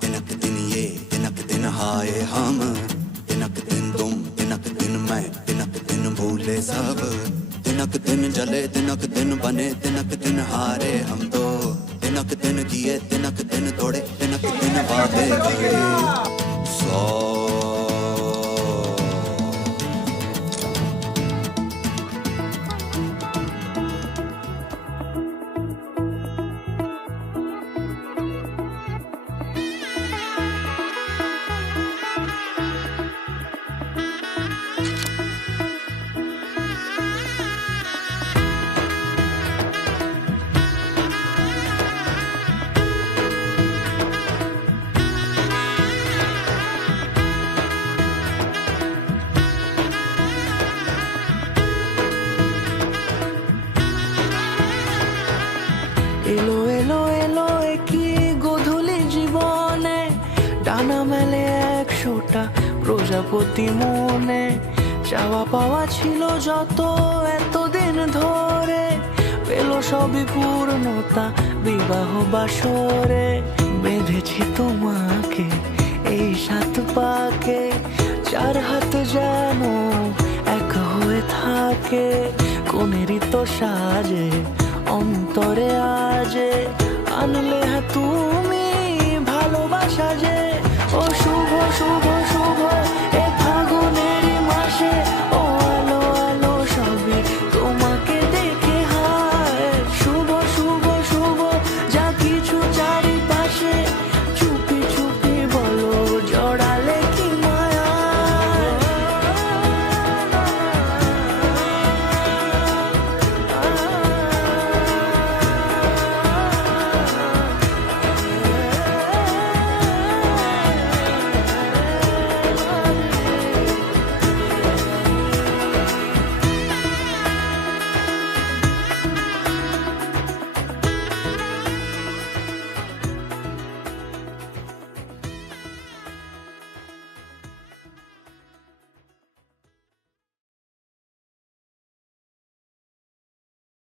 तिनक दिन ये तिनक दिन हाय हम, तिनक दिन तुम तिनक दिन मैं, तिनक दिन भूले सब। तिनक दिन जले तिनक दिन बने, तिनक दिन हारे हम तो। तिनक दिन जिए तिनक दिन तोड़े, तिनक दिन वादे गए 100। এলো এলো এলো একই গোধূলি জীবনে, ডানা মেলে 100টা প্রজাপতি মনে। চাওয়া পাওয়া ছিল যত এতদিন ধরে, পেল সবই পূর্ণতা বিবাহ বাসরে। বেঁধেছি তোমাকে এই 7 পাকে, 4 হাত যেন এক হয়ে থাকে। কোনেরই তো সাজে অন্তরে আজে, আনলে হ্যাঁ তুমি ভালোবাসা যে। ও শুভ শুভ শুভ